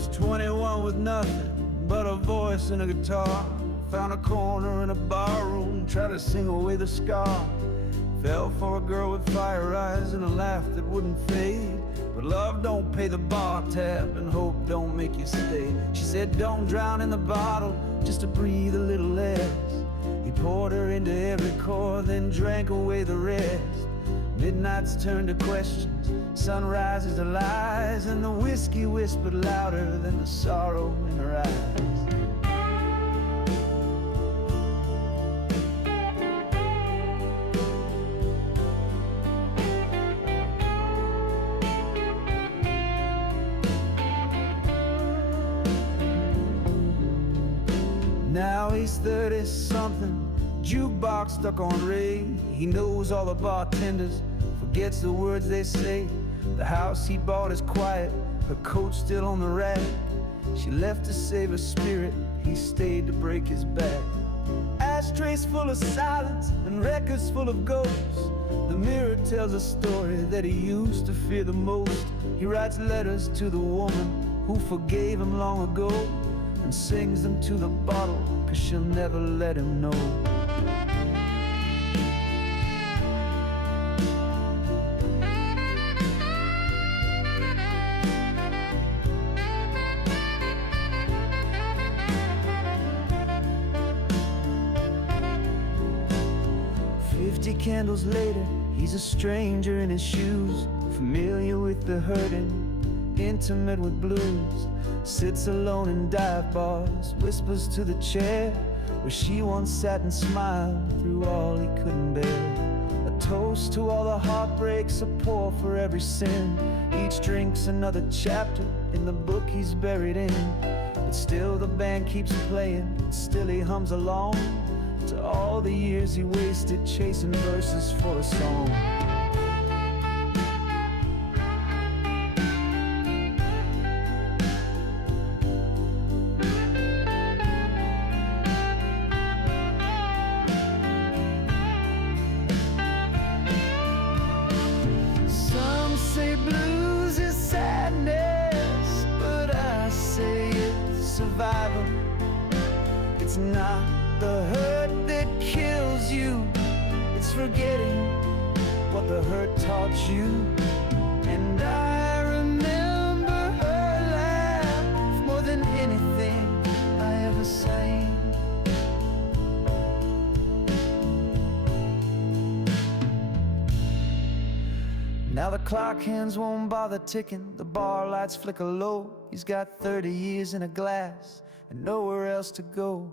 was 21 with nothing but a voice and a guitar. Found a corner in a barroom, tried to sing away the scar. Fell for a girl with fire eyes and a laugh that wouldn't fade. But love don't pay the bar tab and hope don't make you stay. She said don't drown in the bottle, just to breathe a little less. He poured her into every chord, then drank away the rest. Midnights turned to questions, sunrises to lies, and the whiskey whispered louder than the sorrow in her eyes. Now he's 30-something, jukebox stuck on Ray. He knows all the bartenders, forgets the words they say. The house he bought is quiet, her coat's still on the rack. She left to save her spirit, he stayed to break his back. Ashtrays full of silence and records full of ghosts. The mirror tells a story that he used to fear the most. He writes letters to the woman who forgave him long ago, and sings them to the bottle, 'cause she'll never let him know. Candles later, he's a stranger in his shoes, familiar with the hurting, intimate with blues. Sits alone in dive bars, whispers to the chair where she once sat and smiled through all he couldn't bear. A toast to all the heartbreaks, a pour for every sin. Each drink's another chapter in the book he's buried in. But still the band keeps playing, still he hums along to all the years he wasted chasing verses for a song. Some say blues is sadness, but I say it's survival. It's not the hurt that kills you, it's forgetting what the hurt taught you. And I remember her laugh more than anything I ever sang. Now the clock hands won't bother ticking, the bar lights flicker low. He's got 30 years in a glass and nowhere else to go.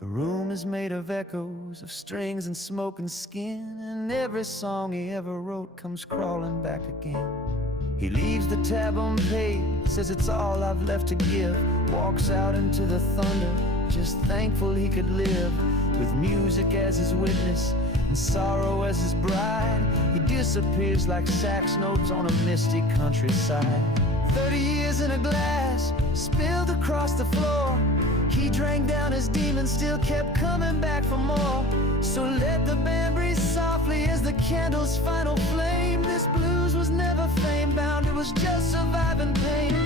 The room is made of echoes of strings and smoke and skin, and every song he ever wrote comes crawling back again. He leaves the tab unpaid, says it's all I've left to give. Walks out into the thunder, just thankful he could live. With music as his witness and sorrow as his bride, he disappears like sax notes on a misty countryside. 30 years in a glass, spilled across the floor. He drank down his demons, still kept coming back for more. So let the band breathe softly as the candle's final flame. This blues was never fame-bound, it was just surviving pain.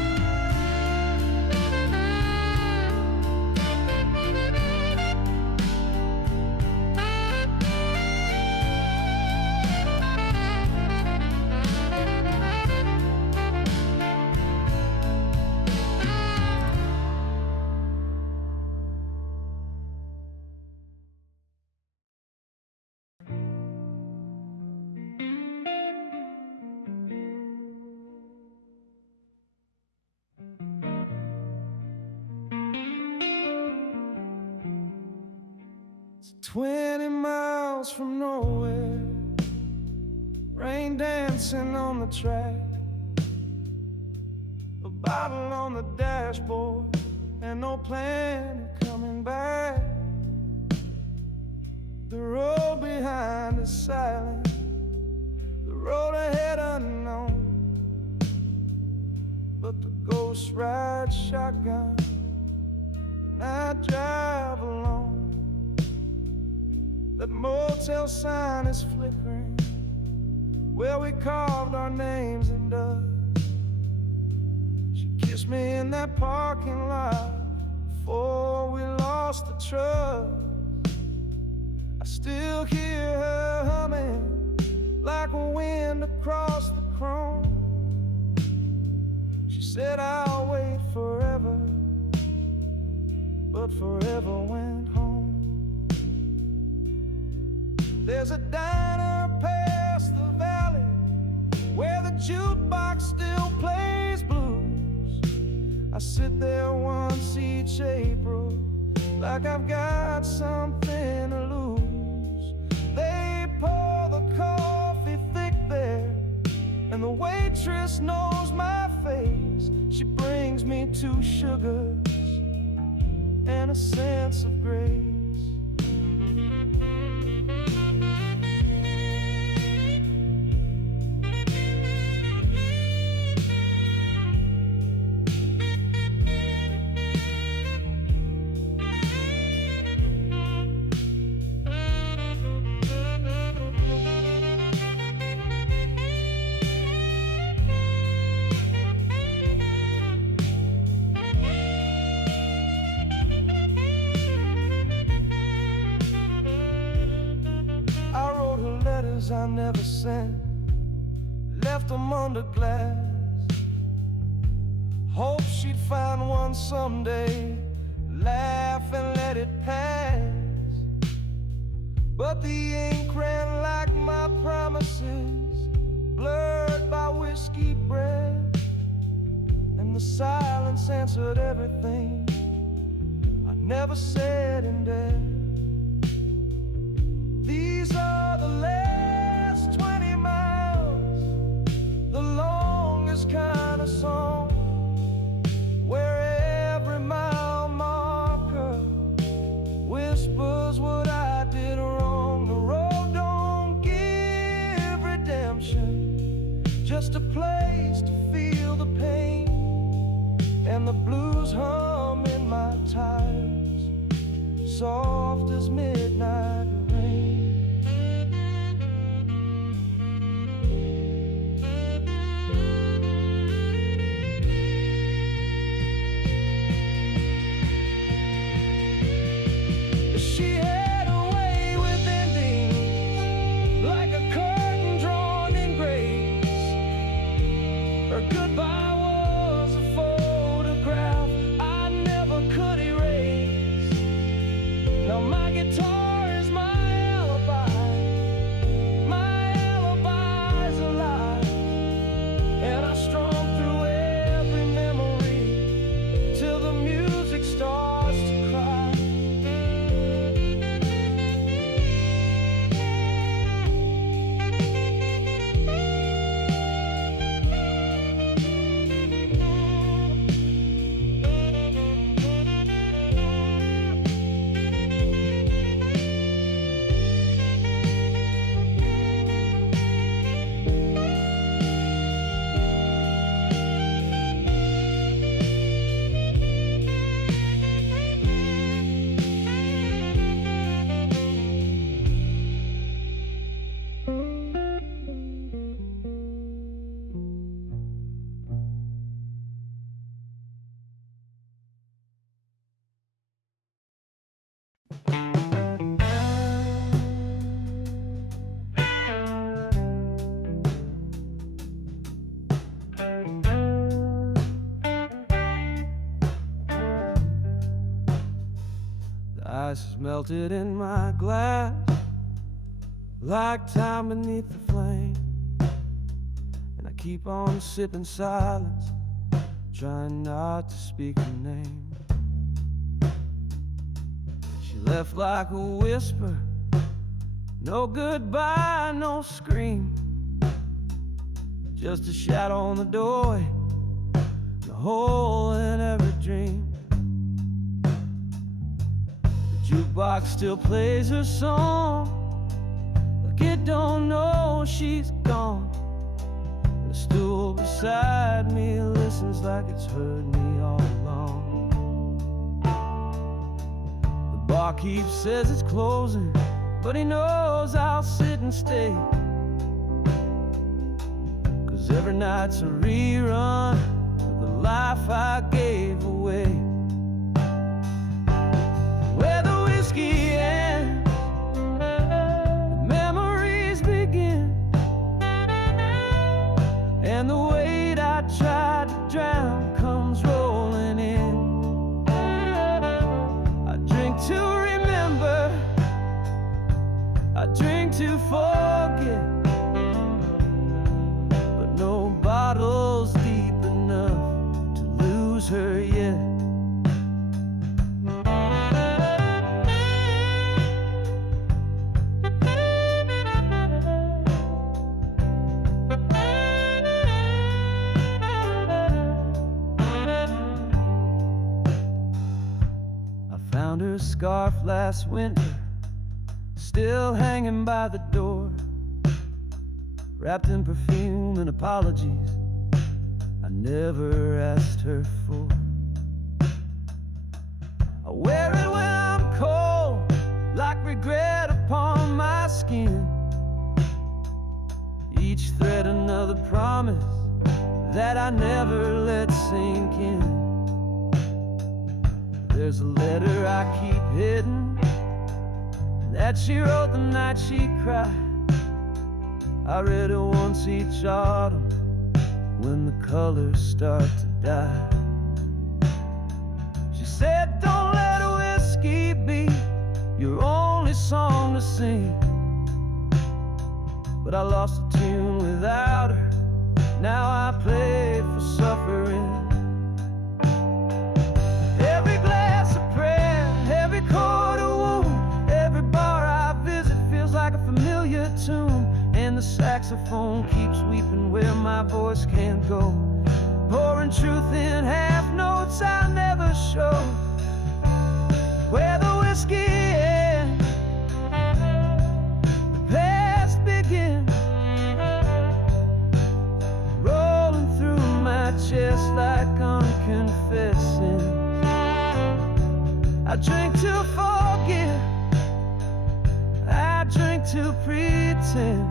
It's 20 miles from nowhere, rain dancing on the track, a bottle on the dashboard, and no plan of coming back. The road behind is silent, the road ahead unknown, but the ghost rides shotgun and I drive alone. That motel sign is flickering where we carved our names in dust. She Just me in that parking lot before we lost the trust. I still hear her humming like a wind across the chrome. She said I'll wait forever, but forever went home. There's a diner past the valley where the jukebox still plays blues. I sit there once each April like I've got something to lose. They pour the coffee thick there, and the waitress knows my face. She brings me 2 sugars and a sense of grace. I never sent, left them under glass. Hope she'd find one someday, laugh and let it pass. But the ink ran like my promises, blurred by whiskey breath, and the silence answered everything I never said in death. These are the last 20 miles, the longest kind of song, where every mile marker whispers what I did wrong. The road don't give redemption, just a place to feel the pain, and the blues hum in my tires, soft as midnight rain. She had a way with endings, like a curtain drawn in grace. Her goodbye was a photograph I never could erase. Now my guitar is my alibi's alive, and I strum through every memory till the music starts to cry. Ice is melted in my glass, like time beneath the flame, and I keep on sipping silence, trying not to speak her name. She left like a whisper, no goodbye, no scream, just a shadow on the doorway, and a hole in every dream. Jukebox still plays her song, like it don't know she's gone. And the stool beside me listens like it's heard me all along. The barkeep says it's closing, but he knows I'll sit and stay, 'cause every night's a rerun of the life I to forget, but no bottle's deep enough to lose her yet. Found her scarf last winter, still hanging by the door, wrapped in perfume and apologies I never asked her for. I wear it when I'm cold, like regret upon my skin. Each thread another promise that I never let sink in. There's a letter I keep hidden that she wrote the night she cried. I read it once each autumn when the colors start to die. She said, don't let whiskey be your only song to sing. But I lost the tune without her, now I play for suffering. Every glass of prayer, every chord a wound, every bar I visit feels like a familiar tune. And the saxophone keeps weeping where my voice can't go, pouring truth in half notes I never show. Where the whiskey ends, the past begins, rolling through my chest like unconfessed sins. I drink to forgive, I drink to pretend,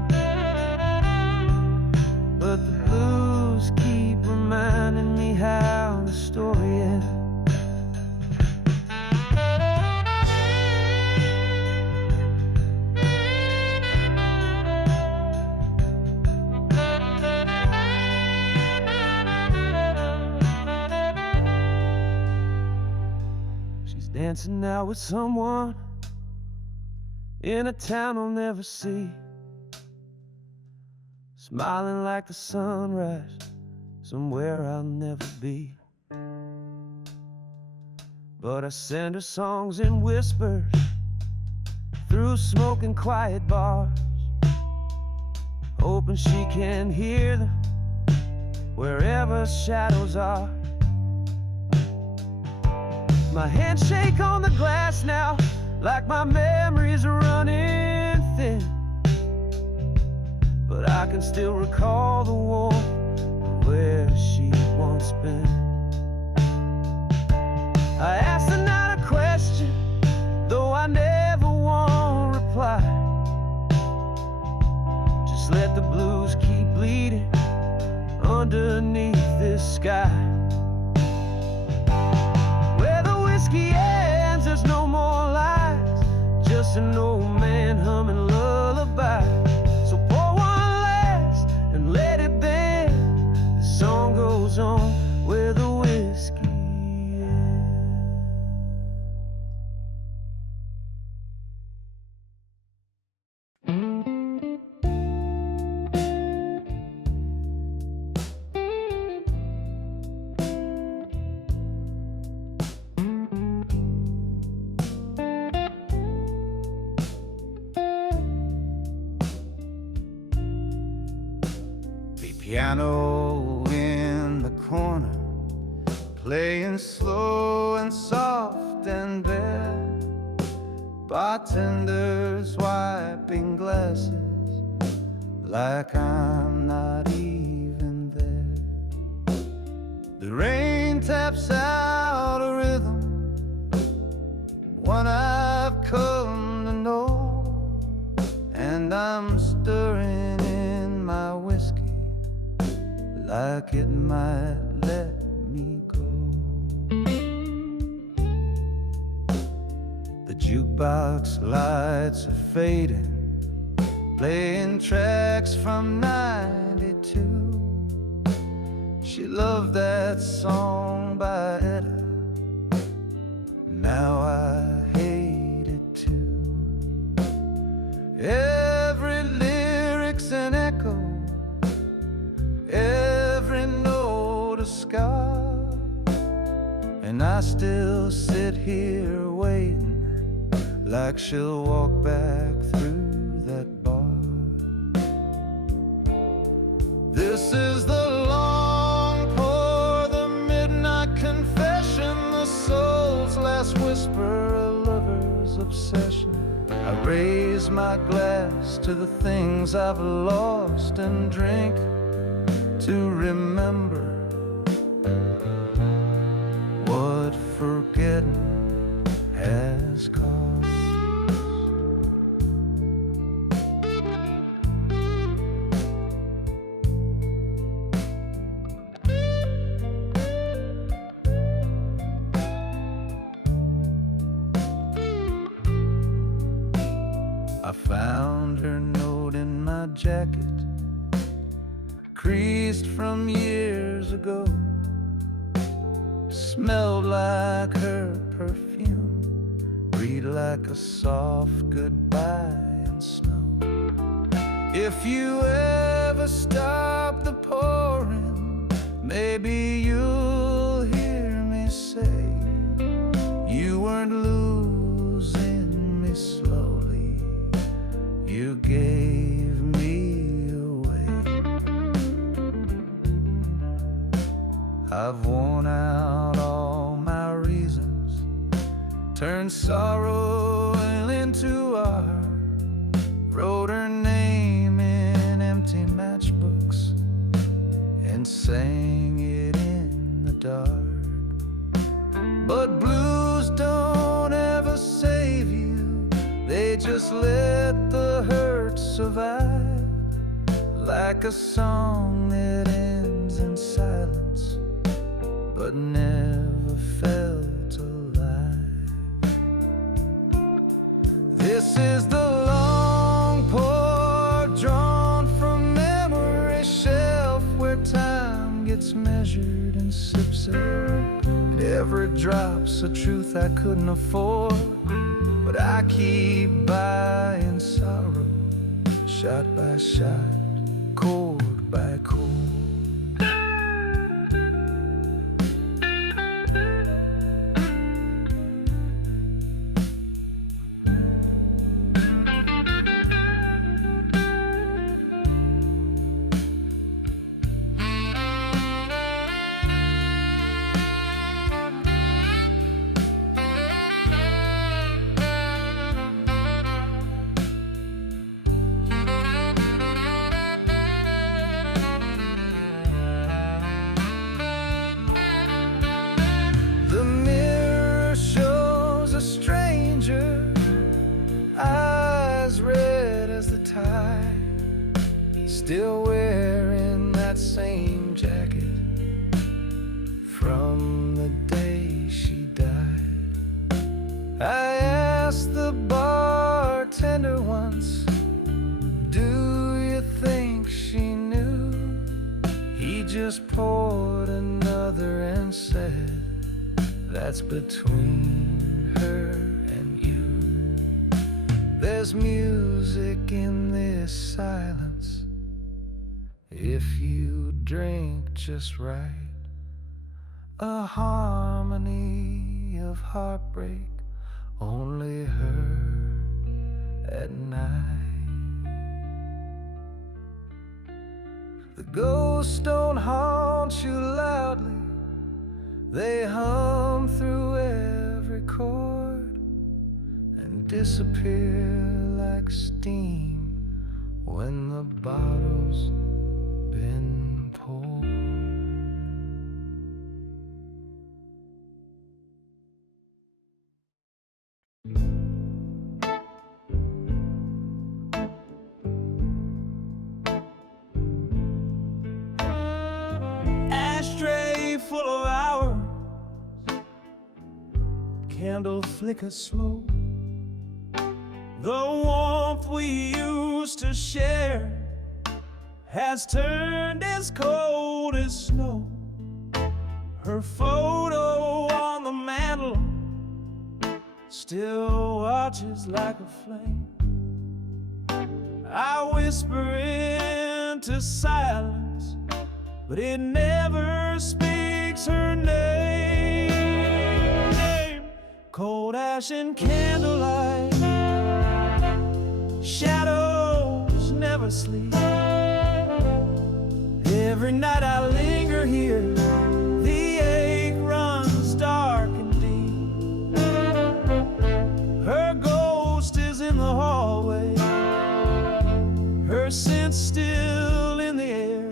but the blues keep reminding me how the story ends. She's dancing now with someone in a town I'll never see, smiling like the sunrise somewhere I'll never be. But I send her songs in whispers through smoking quiet bars, hoping she can hear them wherever shadows are. My hands shake on the glass now, like my memories are running thin, but I can still recall the warmth of where she once been. I asked her not a question, though I never want a reply. Just let the blues keep bleeding underneath this sky. Where the whiskey ends, there's no more lies, just an old man humming lullaby. So pour one last and let it bend. The song goes on where the whiskey ends. Piano in the corner, playing slow and soft and bare. Bartenders wiping glasses like I'm not even there. The rain taps out a rhythm, one I've come to know, and I'm stirring in my whiskey like it might let me go. The jukebox lights are fading, playing tracks from '92. She loved that song by Etta, now I hate it too. Every car, and I still sit here waiting, like she'll walk back through that bar. This is the long pour, the midnight confession, the soul's last whisper, a lover's obsession. I raise my glass to the things I've lost and drink to remember what forgetting has cost. I found her note in my jacket, creased from years ago. Smelled like her perfume, read like a soft goodbye in snow. If you ever stop the pouring, maybe you'll hear me say, you weren't losing me slowly, you gave me away. I've worn out all my reasons, turned sorrow into art, wrote her name in empty matchbooks and sang it in the dark. But blues don't ever save you, they just let the hurt survive, like a song that ends in silence but never felt alive. This is the long pour, drawn from memory's shelf, where time gets measured in sips of air. Every drop's a truth I couldn't afford, but I keep buying sorrow, shot by shot, chord by chord. The mirror shows a stranger, eyes red as the tide, still wearing that same jacket from the day she died. I asked the bartender once, do you think she knew? He just poured another and said, that's between her and you. There's music in this silence if you drink just right, a harmony of heartbreak only heard at night. The ghosts don't haunt you loudly, they hum through every chord and disappear like steam when the bottle's been poured. Ashtray full of hours, candle flicker slow. The warmth we used to share has turned as cold as snow. Her photo on the mantle still watches like a flame. I whisper into silence, but it never speaks her ash and candlelight. Shadows never sleep. Every night I linger here, the ache runs dark and deep. Her ghost is in the hallway, her scent still in the air.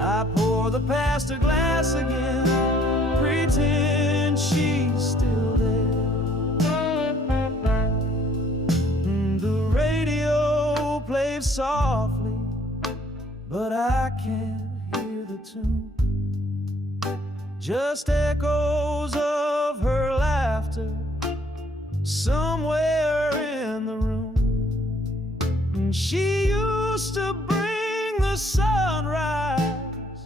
I pour the past a glass again, pretend she's still there. The radio plays softly, but I can't hear the tune. Just echoes of her laughter somewhere in the room. She used to bring the sunrise,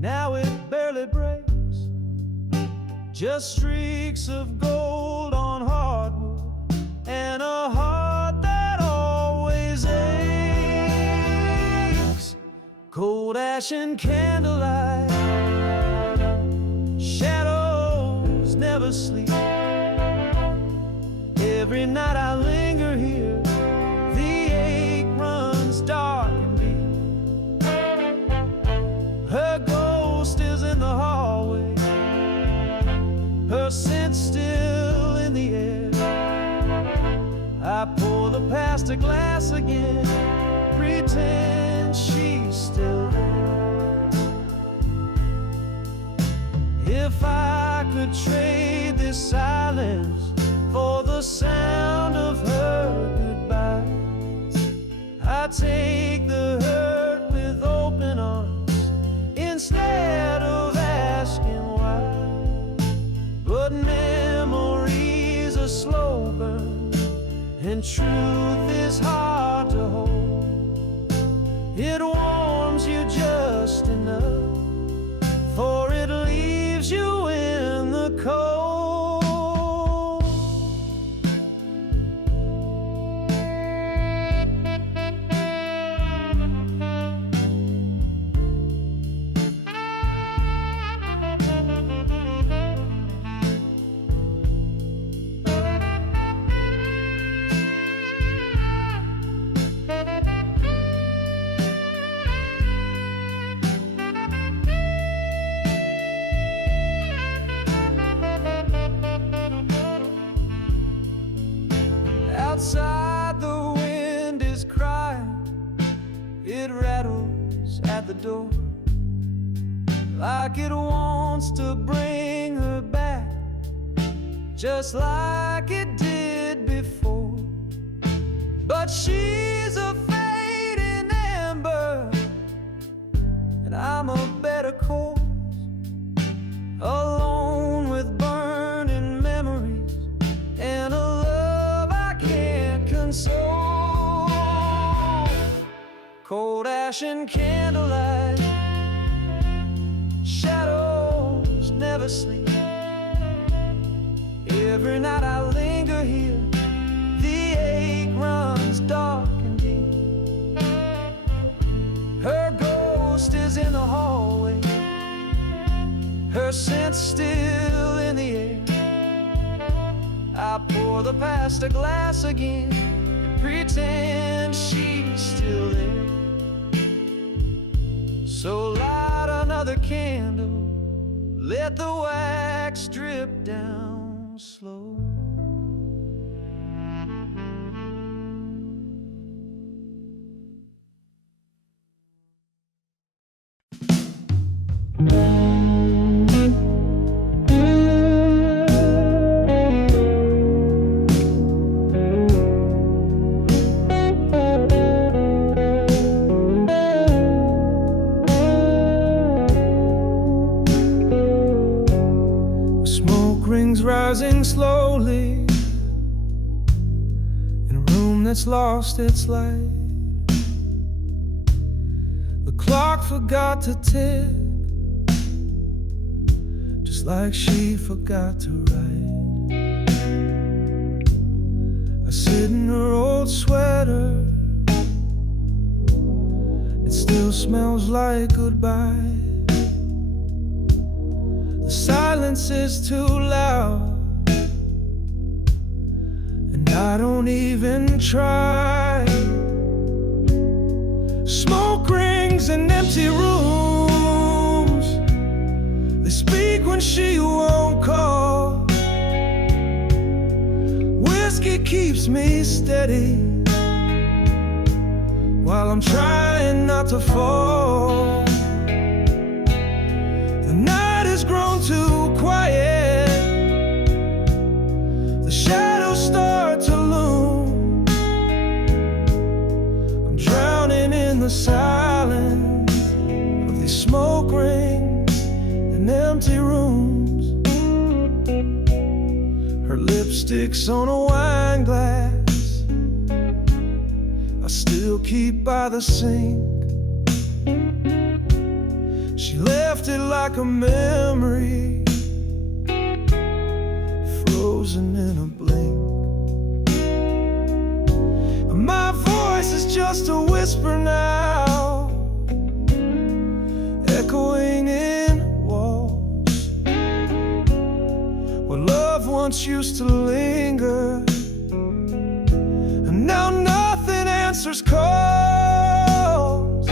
now it barely breaks. Just streaks of gold on hardwood and a heart that always aches. Cold ash and candlelight, shadows never sleep. Every night I linger here, the ache runs dark and deep. Her ghost is in the hallway, her scent still in the air. I pour the past a glass again, pretend she's still there. If I could trade this silence for the sound of her goodbye, I'd take the hurt with open arms instead of asking why. But memory's a slow burn, and truth is hard to hold. It warms you just enough, for it leaves you in the cold. Outside the wind is crying, it rattles at the door, like it wants to bring her back, just like it did before. But she's a fading ember, and I'm a better corpse, alone with burning memories and a love I can't console. Cold ash and candlelight, shadows never sleep. Every night I linger here, the ache runs dark and deep. Her ghost is in the hallway, her scent still in the air. I pour the past a glass again, pretend she's still there. So light another candle, let the wax drip down slow. Rising slowly in a room that's lost its light. The clock forgot to tick, just like she forgot to write. I sit in her old sweater, it still smells like goodbye. The silence is too loud, I don't even try. Smoke rings in empty rooms. They speak when she won't call. Whiskey keeps me steady while I'm trying not to fall. The night has grown too quiet. The shadows start to loom. I'm drowning in the silence of these smoke rings and empty rooms. Her lipstick's on a wine glass I still keep by the sink. She left it like a memory, frozen in a blink. My voice is just a whisper now, echoing in walls where love once used to linger. And now nothing answers calls.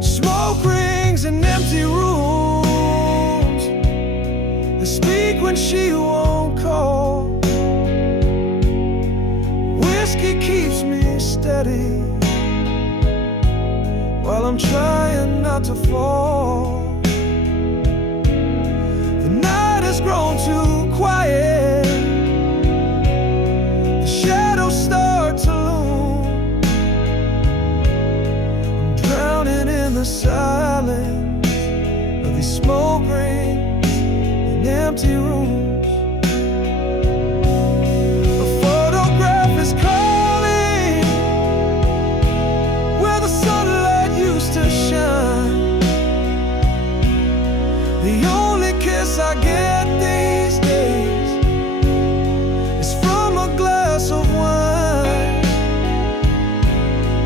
Smoke rings in empty rooms. They speak when she won't call. Whiskey keeps me steady while I'm trying not to fall. The night has grown too quiet. The shadows start to loom. I'm drowning in the silence of these smoke rings and empty rooms. A photograph is calling where the sunlight used to shine. The only kiss I get these days is from a glass of wine.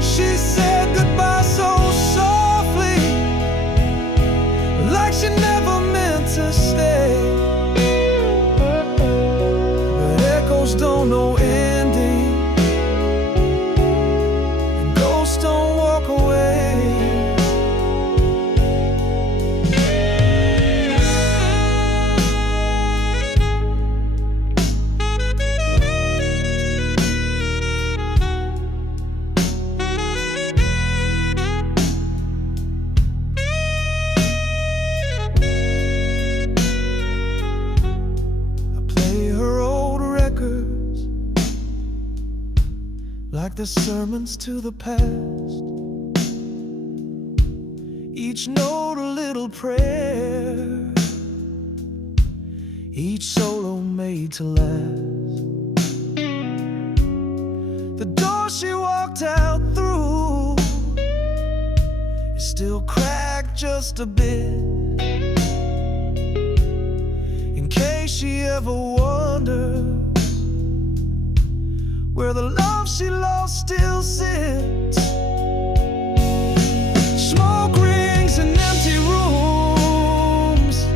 She said goodbye so softly, like she never meant to stay. But echoes don't know ending, and ghosts don't walk away. I play her old records like the sermons to the past. Each note a little prayer, each solo made to last. The door she walked out through is still cracked just a bit, in case she ever wonders where the love she lost still sits. Smoke rings in empty rooms.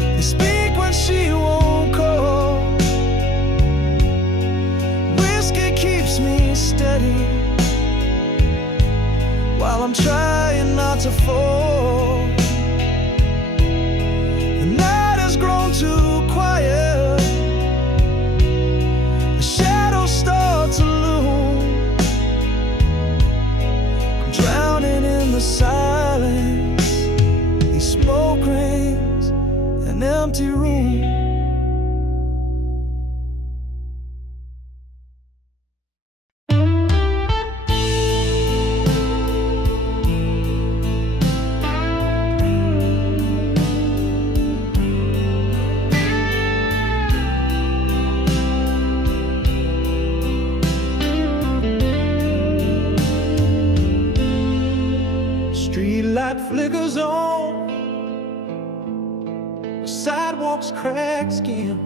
They speak when she won't call. Whiskey keeps me steady while I'm trying not to fall. The night has grown too quiet. The shadows start to loom. I'm drowning in the silence, these smoke rings and empty rooms. Streetlight flickers on, the sidewalk's cracked skin.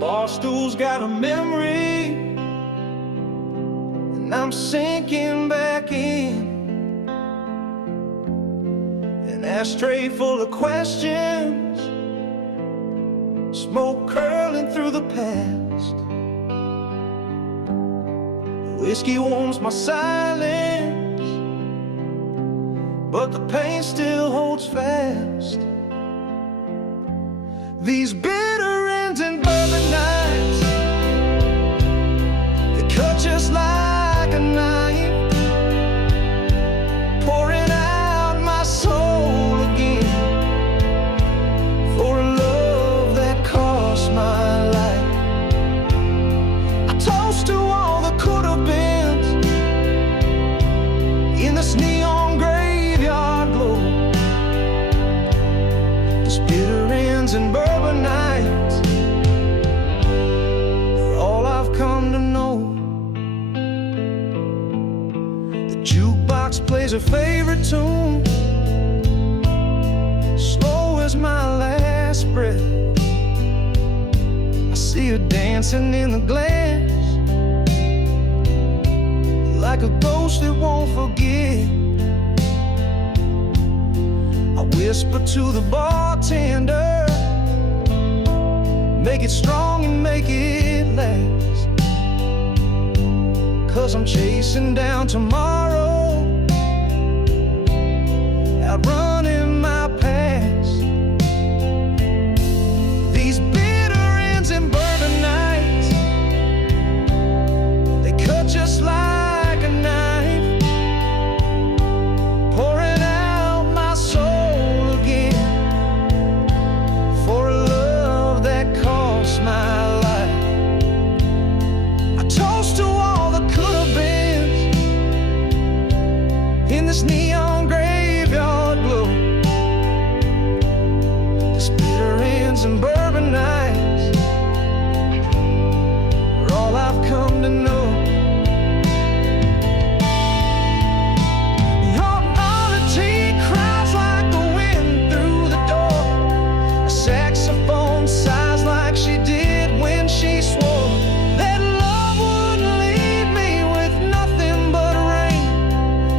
Bar stool's got a memory, and I'm sinking back in. An ashtray full of questions, smoke curling through the past. Whiskey warms my silence, but the pain still holds fast. These bitter ends and bourbon nights, they cut just like a knife, pouring out my soul again for a love that cost my life. I toast to all the could-have beens in this neon graveyard glow. These bitter ends and bourbon nights are all I've come to know. The jukebox plays her favorite tune, slow as my last breath. I see her dancing in the glass like a ghost that won't forget. I whisper to the bartender, make it strong and make it last, 'cause I'm chasing down tomorrow, outrunning my past. These bitter ends and bourbon nights, they cut just like a knife, pouring out my soul again for a love that cost my life. I toast to all the could-have beens in this neon graveyard glow. These bitter ends and bourbon nights are all I've come to know. Your oddity cries like the wind through the door. A saxophone sighs like she did when she swore that love wouldn't leave me with nothing but rain.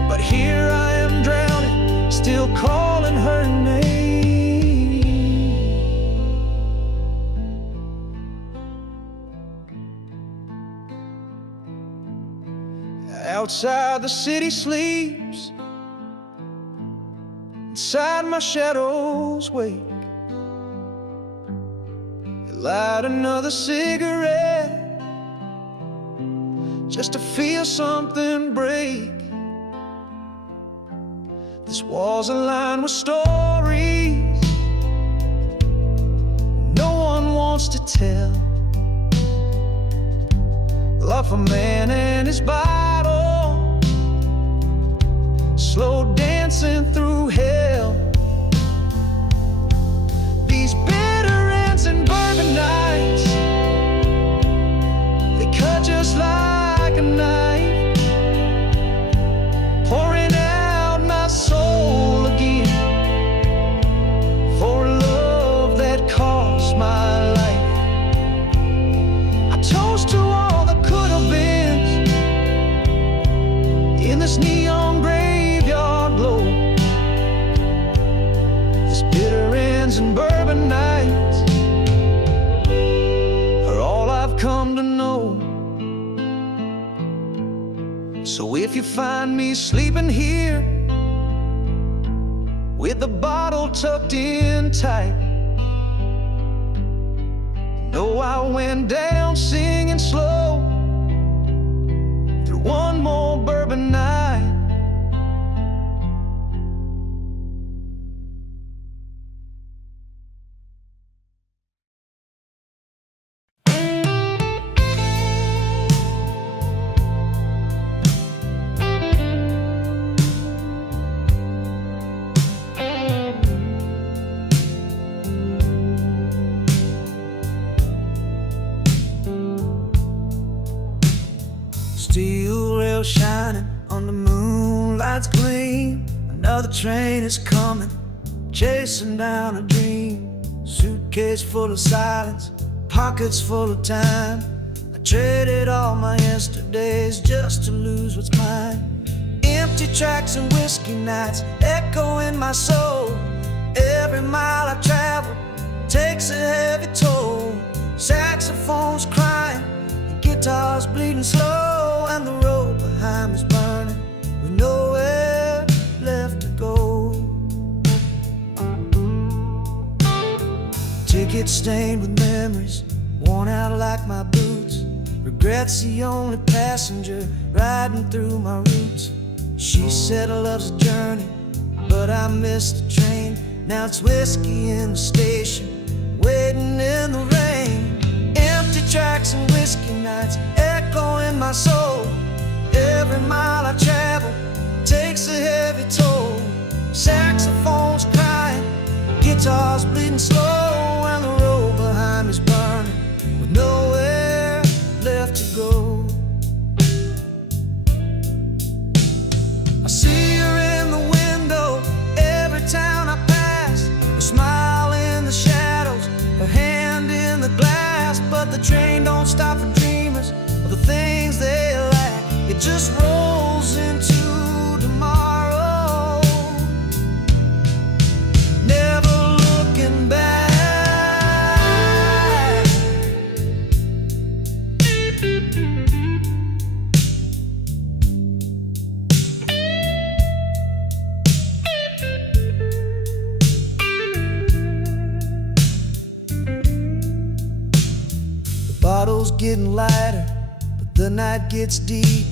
But here I am drowning, still calling her name. Outside the city sleeps, inside my shadows wake. Light another cigarette just to feel something break. This wall's aligned with stories no one wants to tell. Love for man and his bottle, slow dancing through hell. These bitter ends and bourbon nights, they cut just like a knife, pouring out my soul again for a love that cost my life. I toast to all the could-have beens in this neon graveyard glow. These bitter ends and bourbon nights are all I've come to know. So if you find me sleeping here with the bottle tucked in tight, know I went down singing slow through one more bourbon night. Steel rail shining on the moonlight's gleam. Another train is coming, chasing down a dream. Suitcase full of silence, pockets full of time. I traded all my yesterdays just to lose what's mine. Empty tracks and whiskey nights echo in my soul. Every mile I travel takes a heavy toll. bleeding slow, and the road behind me's burning with nowhere left to go. Ticket stained with memories, worn out like my boots. Regrets the only passenger riding through my roots. She said love's a journey, but I missed the train. Now it's whiskey in the station, waiting in the rain. Empty tracks and whiskey nights echo in my soul. Every mile I travel takes a heavy toll. Saxophones crying, guitars bleeding slow, and the road behind me's burning with nowhere left to go. I see her in the window every town I pass, her smile in the shadows, her hand in the glass. But the train don't stop for dreamers or the things they lack. It just rolls into tomorrow, never looking back. The bottle's getting lighter, but the night gets deep.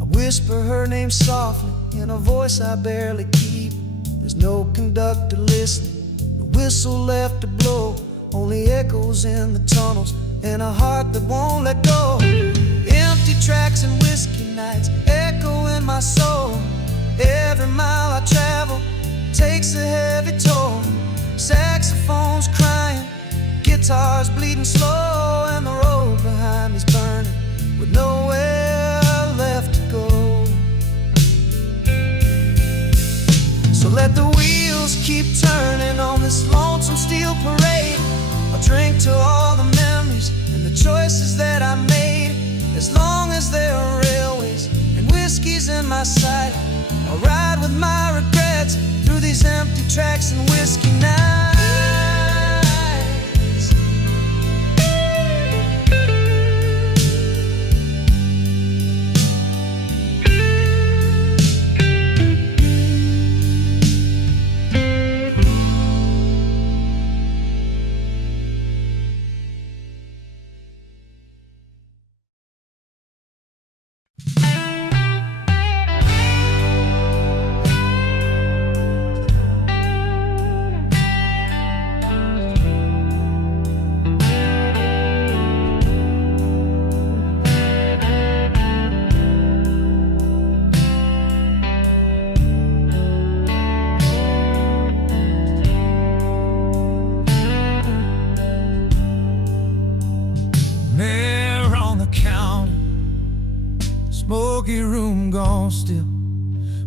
I whisper her name softly in a voice I barely keep. There's no conductor listening, no whistle left to blow, only echoes in the tunnels and a heart that won't let go. Empty tracks and whiskey nights echo in my soul. Every mile I travel takes a heavy toll. Saxophones crying, guitars bleeding slow, and the road behind me's burning with nowhere left to go. So let the wheels keep turning on this lonesome steel parade. I'll drink to all the memories and the choices that I made. As long as there are railways and whiskey's in my sight, I'll ride with my regrets through these empty tracks and whiskey nights. Smoky room gone still,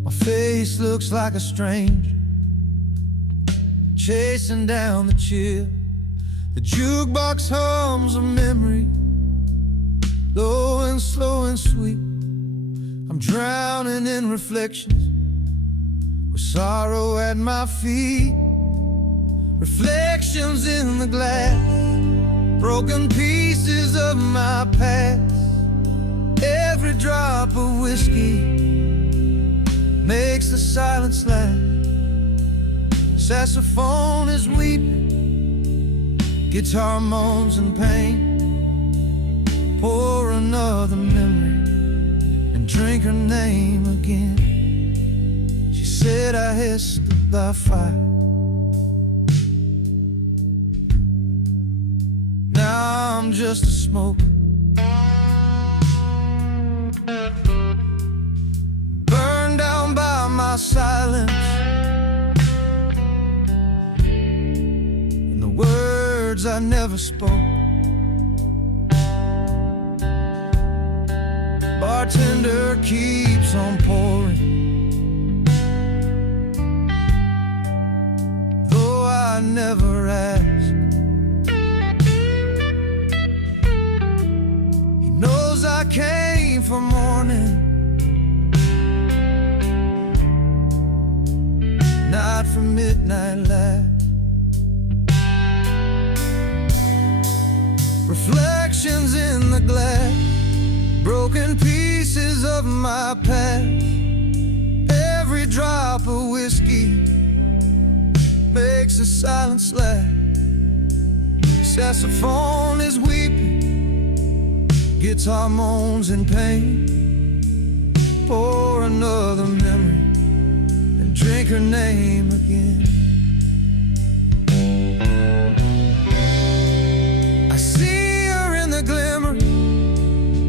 my face looks like a stranger chasing down the chill. The jukebox hums a memory, low and slow and sweet. I'm drowning in reflections with sorrow at my feet. Reflections in the glass, broken pieces of my past. Every drop of whiskey makes the silence laugh. Saxophone is weeping, guitar moans in pain. Pour another memory and drink her name again. She said I hissed the fire. Now I'm just a smoke, burned down by my silence and the words I never spoke. Bartender keeps on pouring, though I never asked. He knows I came for morning, not for midnight light. Reflections in the glass, broken broken pieces of my past. Every drop of whiskey makes a silent slap. Saxophone is weeping, guitar moans in pain. Pour another memory and drink her name again. I see her in the glimmer,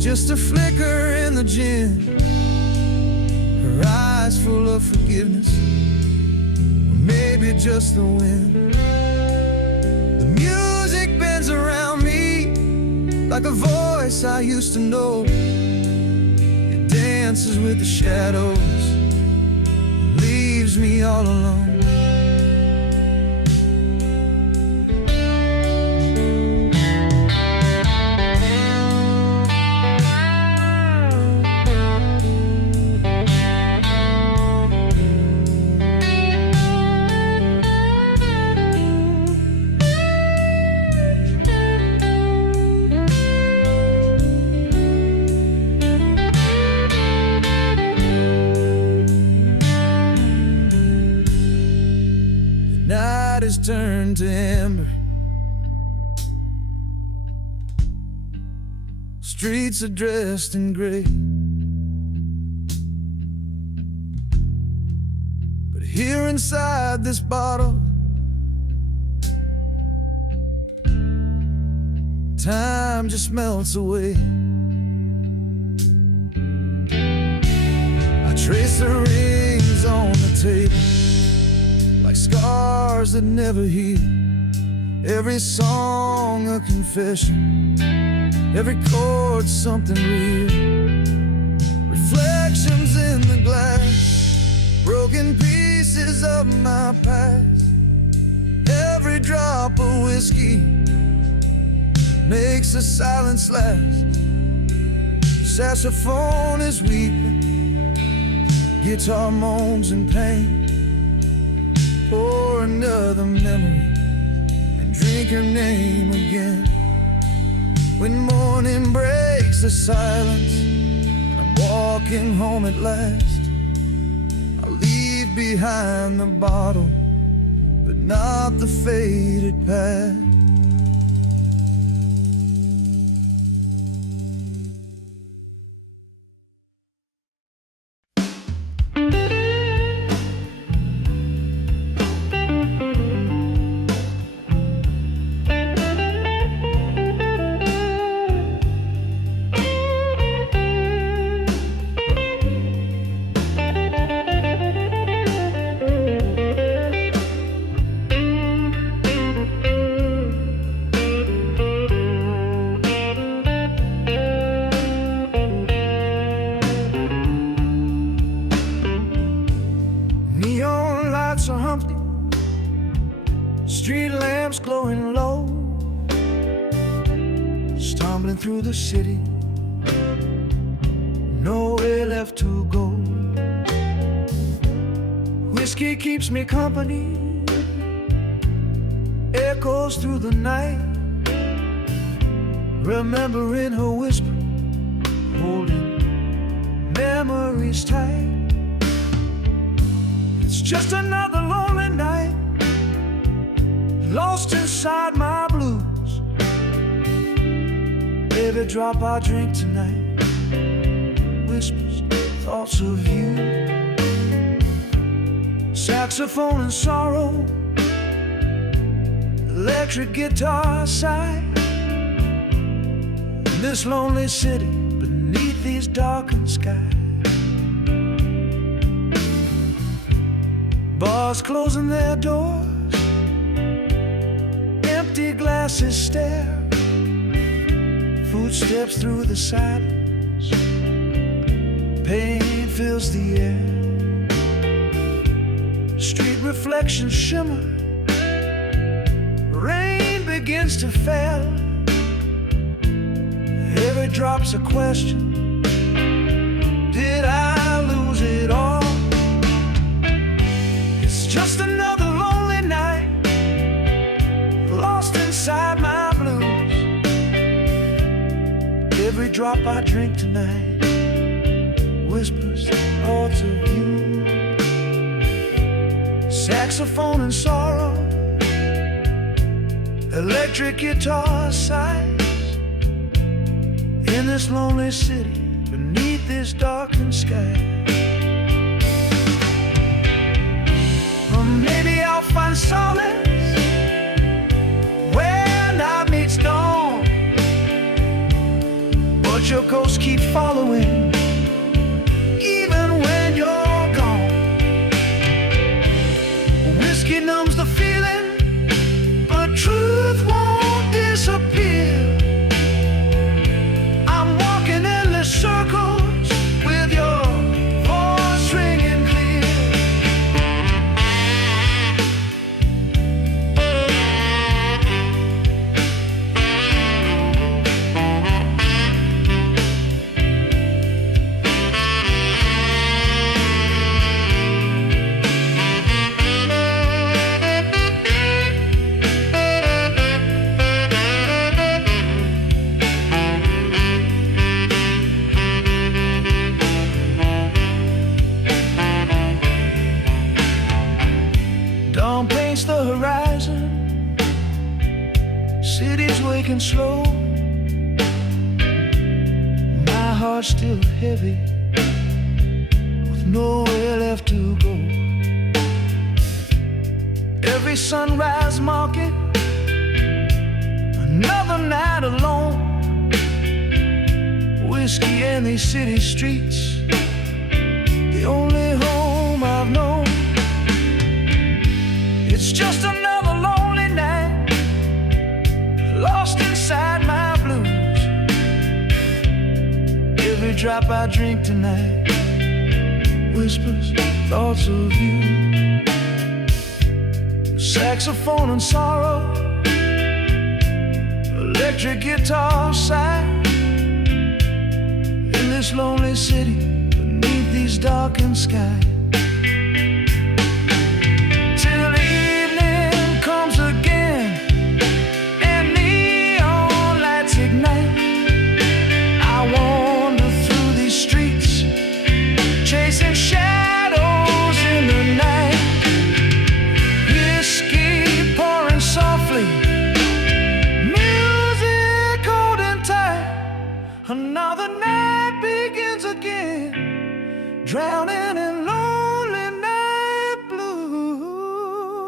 just a flicker in the gin. Her eyes full of forgiveness, or maybe just the wind. The music bends around me like a voice I used to know. It dances with the shadows, leaves me all alone. Is turned to ember. Streets are dressed in gray, but here inside this bottle, time just melts away. I trace the rings on the table like scars that never heal. Every song a confession, every chord something real. Reflections in the glass, broken pieces of my past. Every drop of whiskey makes the silence last. Saxophone is weeping, guitar moans in pain. Pour another memory and drink her name again. When morning breaks the silence, I'm walking home at last. I leave behind the bottle, but not the faded past. Street lamps glowing low, stumbling through the city, nowhere left to go. Whiskey keeps me company, echoes through the night, remembering her whisper, holding memories tight. It's just another lonely night, lost inside my blues. Every drop I drink tonight whispers thoughts of you. Saxophone and sorrow, electric guitar sigh. In this lonely city, beneath these darkened skies. Bars closing their doors, empty glasses stare. Footsteps through the silence, pain fills the air. Street reflections shimmer, rain begins to fall. Every drop's a question, did I lose it all? It's just another lonely night, lost inside my blues. Every drop I drink tonight whispers thoughts of you. Saxophone and sorrow, electric guitar sighs. In this lonely city, beneath this darkened sky. Or maybe I'll find solace where night meets dawn, but your ghost keep following even when you're gone. Whiskey numbs the feeling, but truth won't disappear. I'm walking endless circles with your voice ringing clear. Dawn paints the horizon, city's waking slow. My heart's still heavy, with nowhere left to go. Every sunrise market, another night alone. Whiskey and these city streets, the only home I've known. It's just another lonely night, lost inside my blues. Every drop I drink tonight whispers thoughts of you. Saxophone and sorrow, electric guitar sigh. In this lonely city, beneath these darkened skies. Chasing shadows in the night, whiskey pouring softly, music holding tight. Another night begins again, drowning in lonely night blues.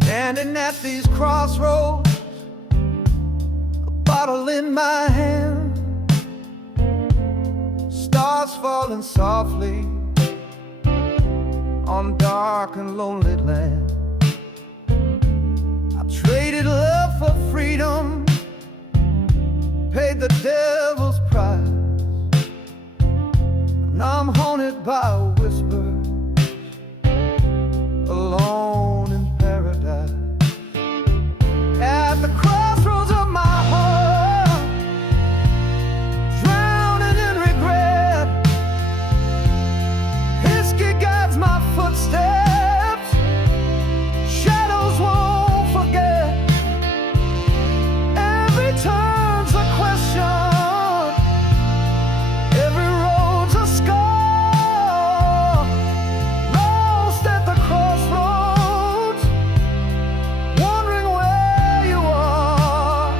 Standing at these crossroads, a bottle in my hand, stars falling softly on dark and lonely land. I traded love for freedom, paid the devil's price. Now I'm haunted by whispers, alone in paradise. At the crossroads of my heart, drowning in regret. Whiskey guides my footsteps, shadows won't forget. Every turn's a question, every road's a scar. Lost at the crossroads, wondering where you are.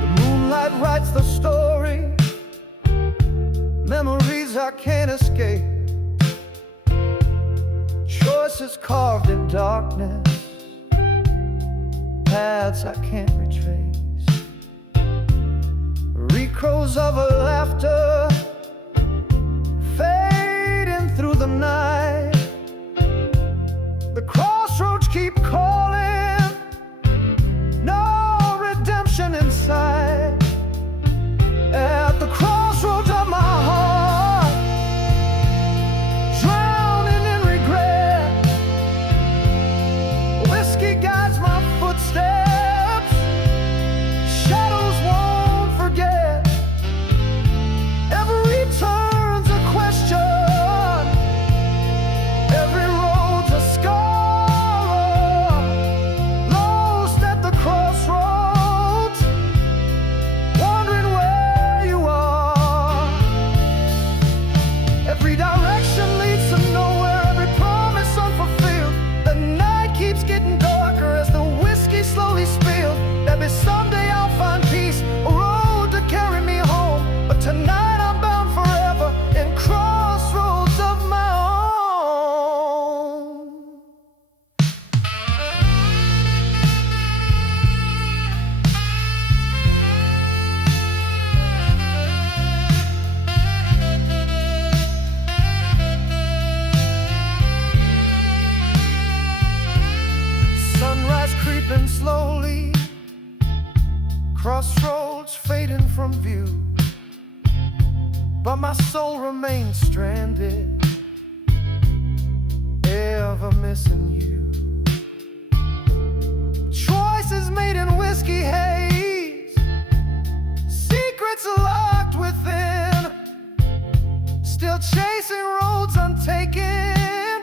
The moonlight writes the story, memories I can't escape. Choices carved in darkness, paths I can't retrace. Echoes of a laughter fading through the night. The crossroads keep calling, no redemption in sight. At the crossroads of my heart, drowning in regret. Whiskey guides my footsteps. my soul remains stranded, ever missing you. Choices made in whiskey haze, secrets locked within, still chasing roads untaken,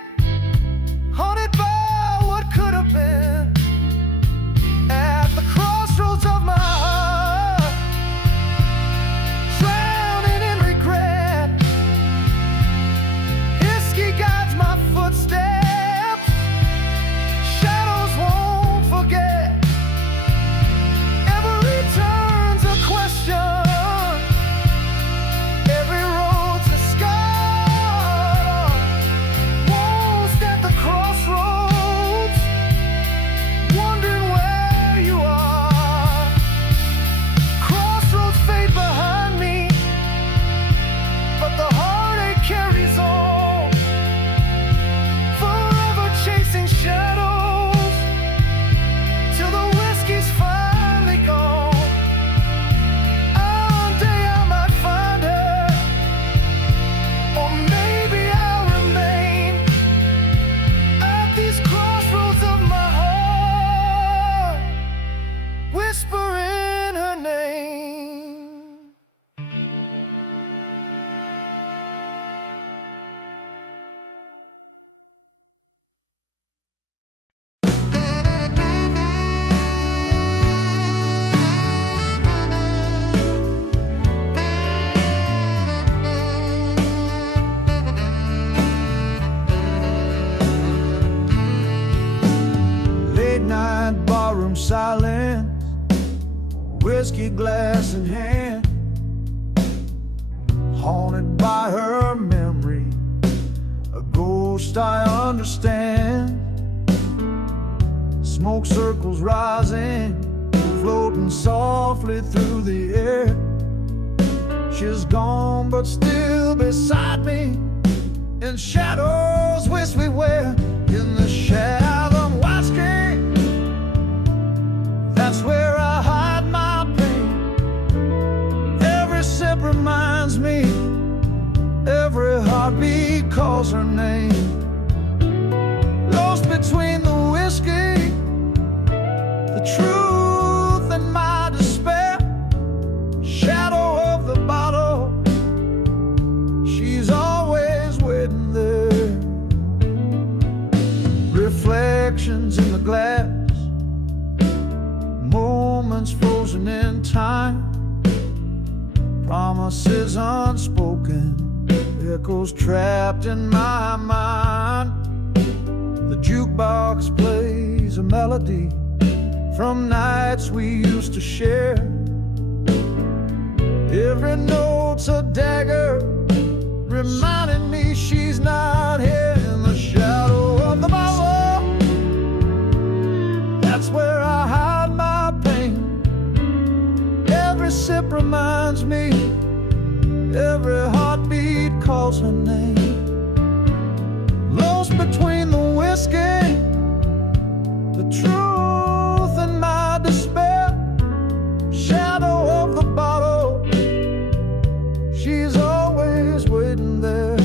haunted by what could have been. At the crossroads of my heart, drowning in regret, whiskey guides my footsteps, shadows won't forget. Every turn's a question, every road's a scar. Lost at the crossroads, wondering where you are. Crossroads fade behind me, but the heartache carries on, forever chasing shadows till the whiskey's finally gone. One day I might find her, or maybe I'll remain at these crossroads of my heart, whispering her name. Late night barroom silence, whiskey glass in hand, haunted by her memory, a ghost I understand. Smoke circles rising, floating softly through the air. She's gone but still beside me, in shadows whiskey wear. In the shadow of whiskey, that's where I hide my pain. Every sip reminds me, every heartbeat calls her name. Lost between the whiskey, the truth and my despair, shadow of the bottle, she's always waiting there. Reflections in the glass, moments frozen in time, promises unspoken, echoes trapped in my mind. The jukebox plays a melody from nights we used to share. Every note's a dagger, reminding me she's not here. In the shadow of the bottle, that's where I hide my pain. Every sip reminds me, every heartbeat calls her name. Lost between the whiskey, the truth and my despair, shadow of the bottle, she's always waiting there.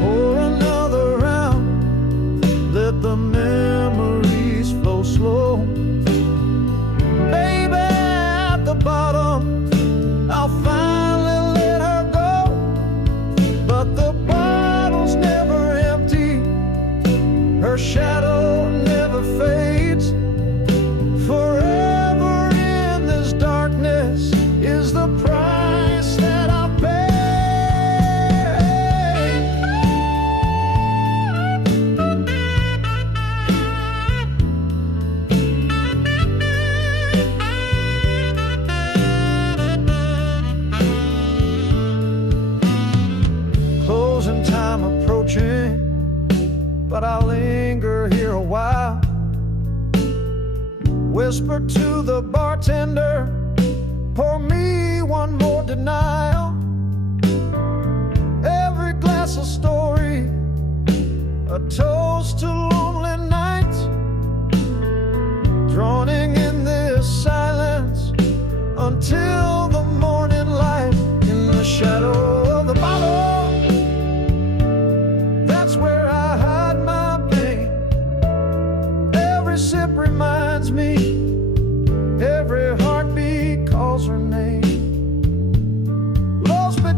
Pour another round, let the memories flow slow. Baby, at the bottom, I'll finally let her go. But the bottle's never empty, her shadow never fades. Forever in this darkness is the price that I'll pay. Closing time approaching, but I'll linger here a while. Whisper to the bartender, pour me one more denial. Every glass a story, a toast to lonely nights, drowning in this silence until the morning light.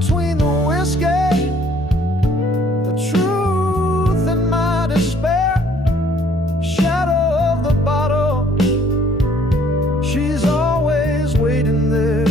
between the whiskey, the truth and my despair. Shadow of the bottle, she's always waiting there.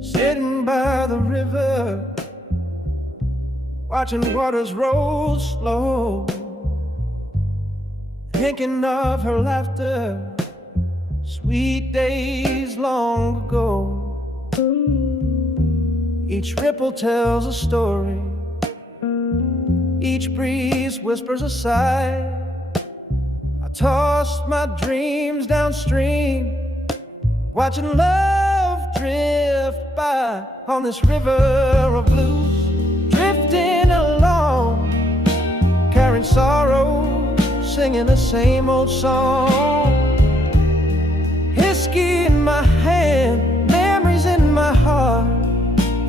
Sitting by the river, watching waters roll slow, thinking of her laughter, sweet days long ago. Each ripple tells a story, each breeze whispers a sigh. I tossed my dreams downstream, watching love drift by on this river of blues, drifting along, carrying sorrow, singing the same old song. Whiskey in my hand, memories in my heart,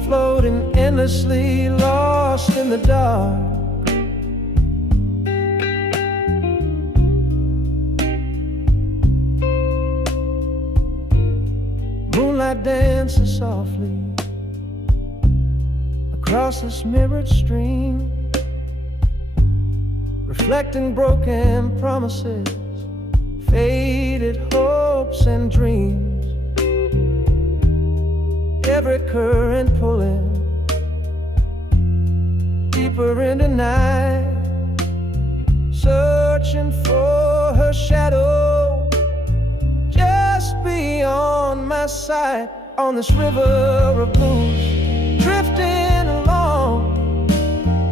floating endlessly, lost in the dark. Moonlight dances softly across this mirrored stream, reflecting broken promises, faded hopes and dreams. Every current pulling deeper into night, searching for her shadow just beyond my sight. On this river of blues, drifting along,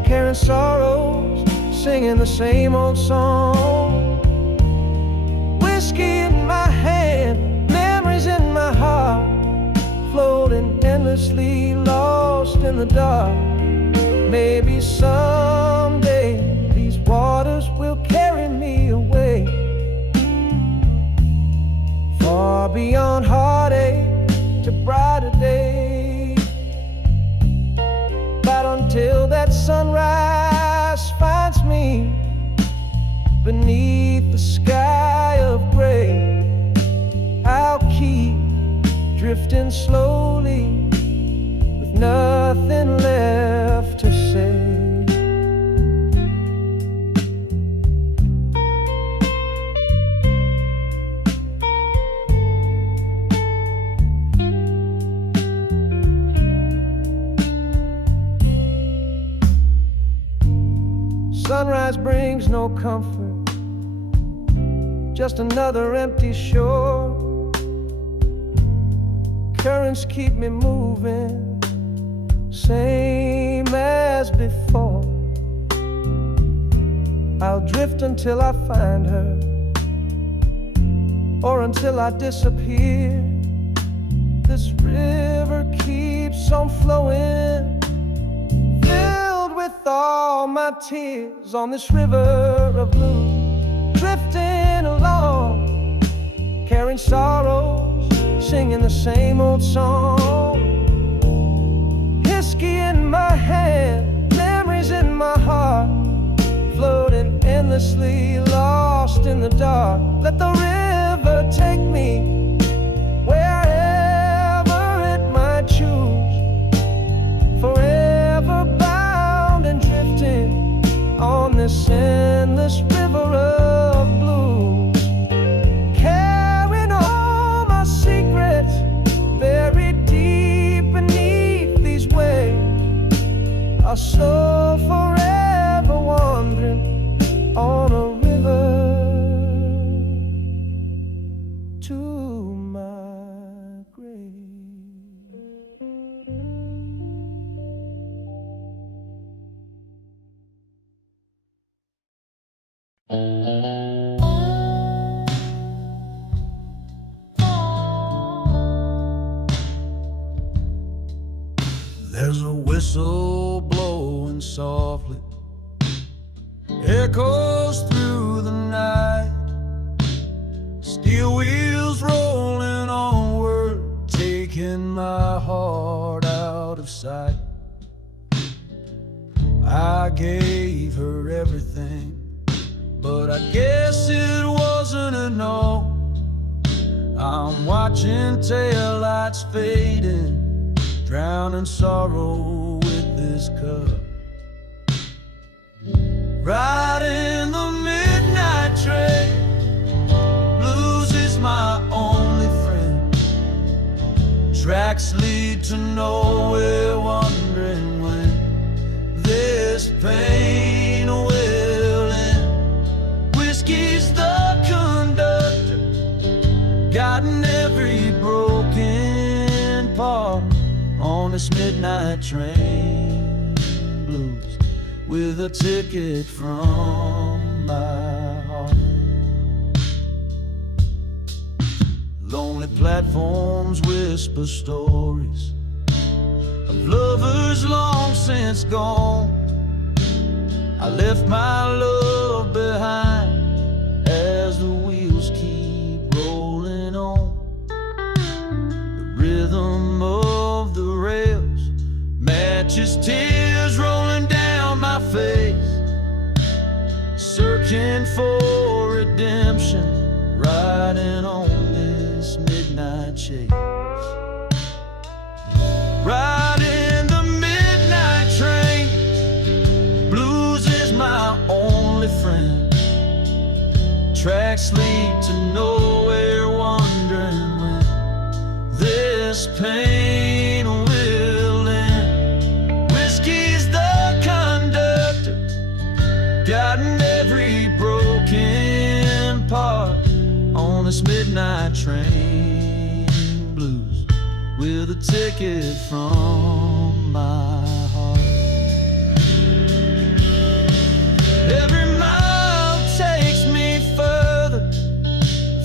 carrying sorrows, singing the same old song. Whiskey in my hand, memories in my heart, floating endlessly, lost in the dark. Maybe someday these waters will carry me away, far beyond heartache to brighter days. But until that sunrise finds me beneath the sky of gray, I'll keep drifting slowly with nothing left to say. Sunrise brings no comfort, just another empty shore. Currents keep me moving, same as before. I'll drift until I find her, or until I disappear. This river keeps on flowing, filled with all my tears. On this river of blue, drifting along, carrying sorrows, singing the same old song. Whiskey in my hand, memories in my heart, floating endlessly, lost in the dark. Let the river take me wherever it might choose, forever bound and drifting on this endless river of blues, carrying all my secrets buried deep beneath these waves. Our soul forever wandering on a river to my grave. a whistle blowing softly, echoes through the night. Steel wheels rolling onward, taking my heart out of sight. I gave her everything, but I guess it wasn't enough. I'm watching taillights fading, drowning sorrow with this cup. Riding the midnight train, blues is my only friend. Tracks lead to nowhere, wondering when this pain will end. Whiskey's the conductor, guiding every broken part on this midnight train. Blues with a ticket from my heart. Lonely platforms whisper stories of lovers long since gone. I left my love behind as the wheels keep rolling on. The rhythm of the rails matches tears rolling down my face, searching for redemption, riding on this midnight chase. Riding the midnight train, blues is my only friend. Tracks lead to nowhere, wondering when this pain will end. Whiskey's the conductor, guiding every broken part on this midnight train. Blues with a ticket from my heart. Every mile takes me further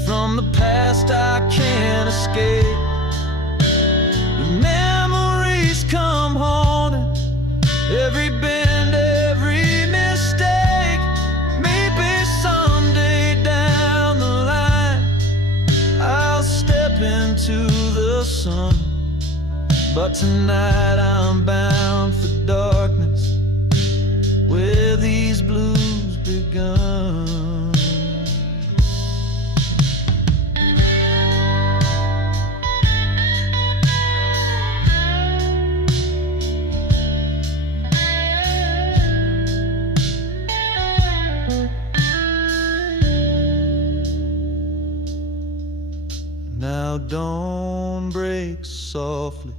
from the past I can't escape. The memories come haunting every bend, every mistake. Maybe someday down the line I'll step into the sun, but tonight I'm bound for darkness where these blues begun. Now dawn breaks softly,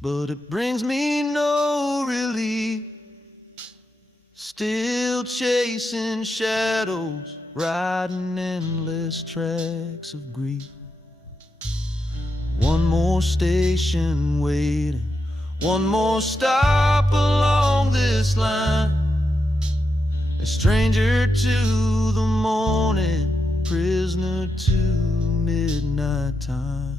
but it brings me no relief. Still chasing shadows, riding endless tracks of grief. One more station waiting, one more stop along this line. A stranger to the morning, prisoner to midnight time.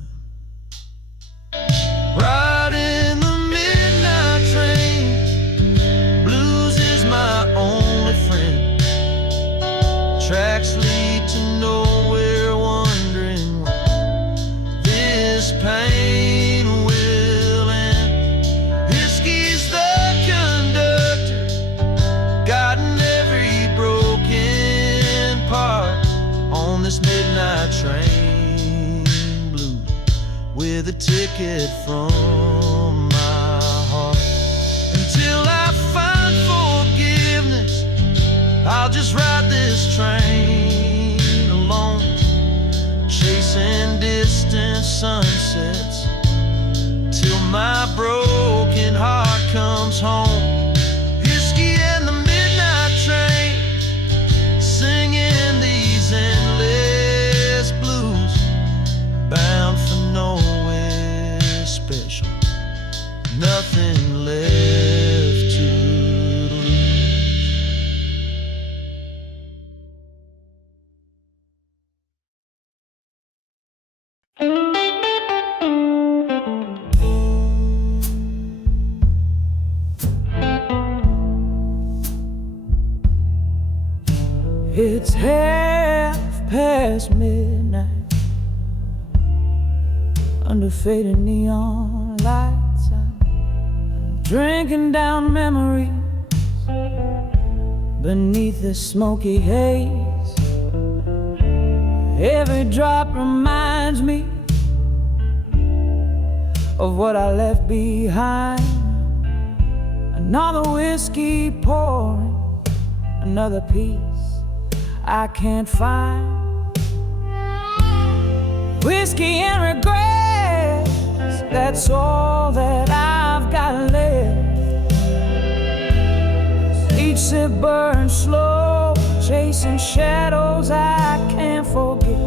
Riding the midnight train, blues is my only friend. Tracks lead to nowhere, wondering when this pain will end. Whiskey's the conductor, guiding every broken part on this midnight train. Blues with a ticket from my heart. Until I find forgiveness, I'll just ride this train alone, chasing distant sunsets till my broken heart comes home. Whiskey and the midnight train, singing these endless blues, bound for nowhere special, nothing left to lose. past midnight, under faded neon lights, I'm drinking down memories beneath the smoky haze. Every drop reminds me of what I left behind. Another whiskey pouring, another piece I can't find. Whiskey and regrets, that's all that I've got left. Each sip burns slow, chasing shadows I can't forget.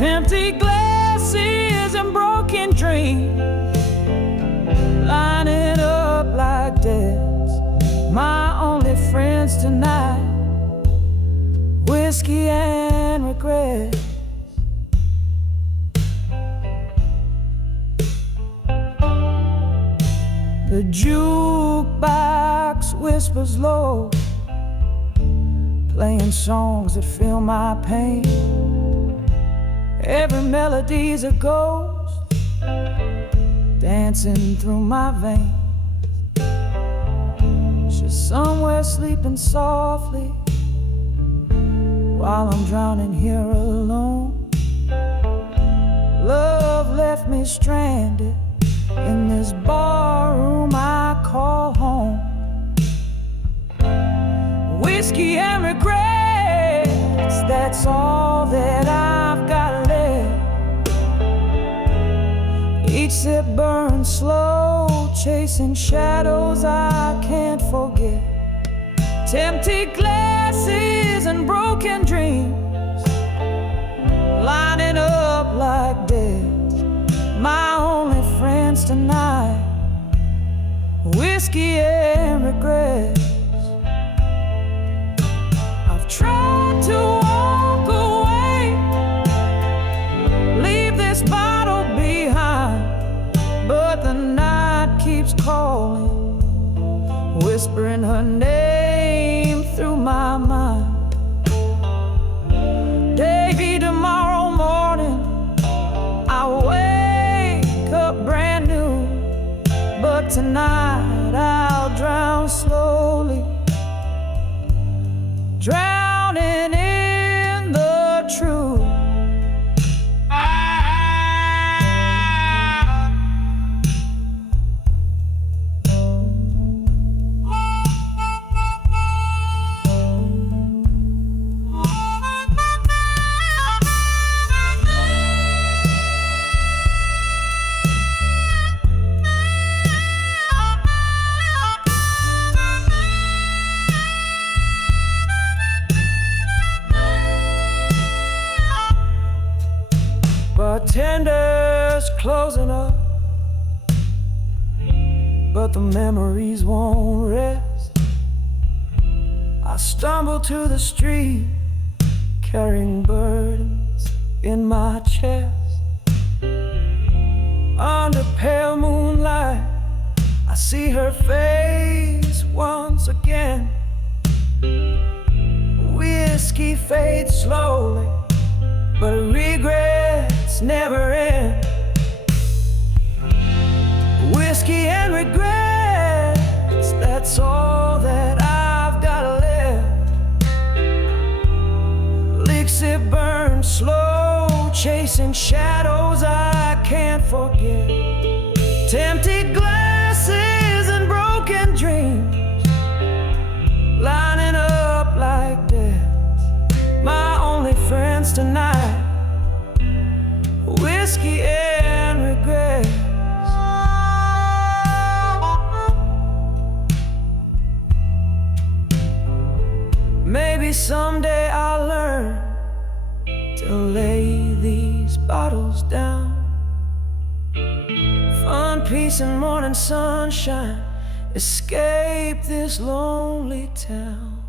Empty glasses and broken dreams lining up like deaths, my only friends tonight. Whiskey and regrets. The jukebox whispers low, playing songs that feel my pain. Every melody's a ghost dancing through my veins. She's somewhere sleeping softly while I'm drowning here alone. Love left me stranded in this barroom I call home. Whiskey and regrets, that's all that I've got left. Each sip burns slow, chasing shadows I can't forget. Empty glasses and broken dreams lining up like death, my only friends tonight. Whiskey and regrets. I've tried to walk away, leave this bottle behind, but the night keeps calling, whispering her name through my mind. Maybe tomorrow morning I'll wake up brand new, but tonight I'll drown slowly, drowning in the truth. Bartender's closing up, but the memories won't rest. I stumble to the street, carrying burdens in my chest. Under pale moonlight, I see her face once again. Whiskey fades slowly, but regrets never end. Whiskey and regrets, that's all that I've got left. Licks it burn slow, chasing shadows I can't forget. Empty glasses and broken dreams lining up like death, my only friends tonight. Whiskey and regrets. Maybe someday I'll learn to lay these bottles down. Fun, peace, and morning sunshine escape this lonely town.